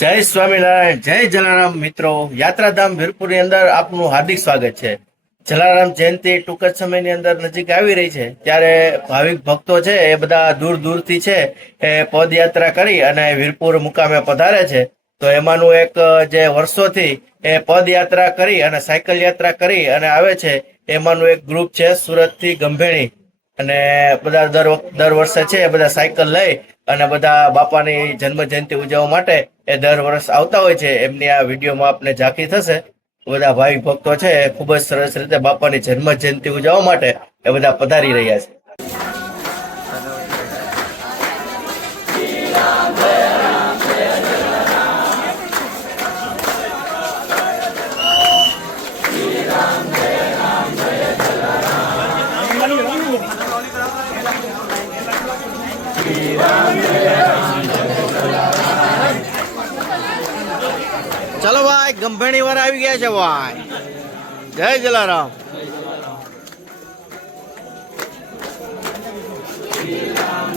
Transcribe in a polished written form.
જય સ્વામિનારાયણ, જય જલારામ મિત્રો. યાત્રાધામ વીરપુરની અંદર આપનું હાર્દિક સ્વાગત છે. જલારામ જયંતિ ટૂંક જ સમયની અંદર નજીક આવી રહી છે, ત્યારે ભાવિક ભક્તો છે એ બધા દૂર દૂરથી છે એ પદયાત્રા કરી અને વીરપુર મુકામે પધારે છે. તો એમાંનું એક જે વર્ષોથી એ પદયાત્રા કરી અને સાયકલ યાત્રા કરી અને આવે છે, એમાંનું એક ગ્રુપ છે સુરતથી ગંભેણી. અને બધા દર વર્ષે છે બધા સાયકલ લઈ અને બધા બાપાની જન્મ જયંતિ ઉજવવા માટે એ દર વર્ષ આવતા હોય છે. એમની આ વિડીયોમાં આપને ઝાંખી થશે. બધા ભાવિક ભક્તો છે એ ખૂબ જ સરસ રીતે બાપાની જન્મ જયંતિ ઉજવવા માટે એ બધા પધારી રહ્યા છે. ચલો ભાઈ, ગંભેણી વાર આવી ગયા છે ભાઈ. જય જલારામ. શ્રી રામ